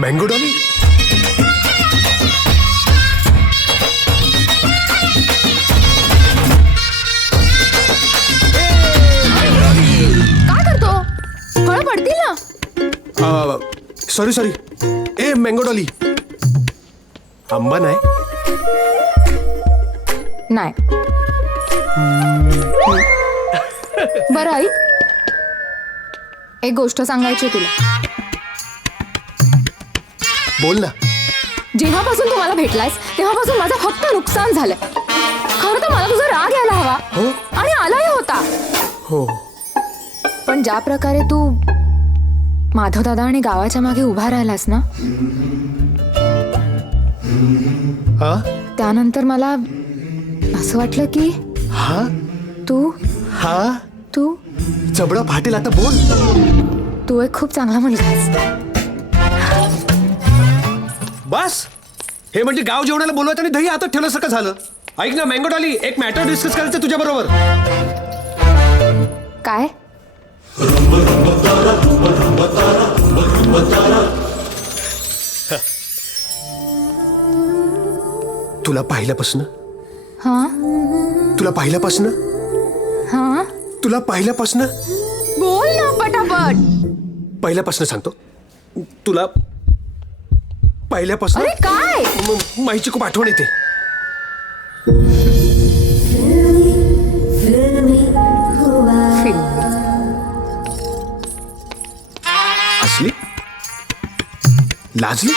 Mango Dolly. काय करतो? फळं पडतील ना. Sorry sorry. ए मँगो डॉली, आंबा नाही. नाही. बरं आई, एक गोष्ट सांगायची आहे तुला. बोल ना. जेव्हापासून तू मला भेटलायस तेव्हापासून माझं फक्त नुकसान झालंय. खरं तर मला तुझा राग यायला हवा. हो? आणि आलाही होता. हो. पण ज्या प्रकारे तू माधव दादा आणि गावाच्या मागे उभा राहिलास ना, हा त्यानंतर मला असं वाटलं की हा तू हा तू जबडा फाटेल. आता बोल. तू एक खूप चांगला मुलगा आहेस. बस. हे म्हणजे गाव जेवणाला बोलवत आणि दही हातात ठेवल्यासारखं झालं. ऐक ना मँगो डॉली, एक मॅटर डिस्कस करायचं तुझ्या बरोबर. काय? तुला पाहिल्यापासून हा तुला पाहिल्यापासून हा तुला पाहिल्यापासून बोल ना पटापट. पहिल्यापासून सांगतो. तुला पहिल्यापासून अरे काय? माहीची खूप आठवण येते. असली लाजली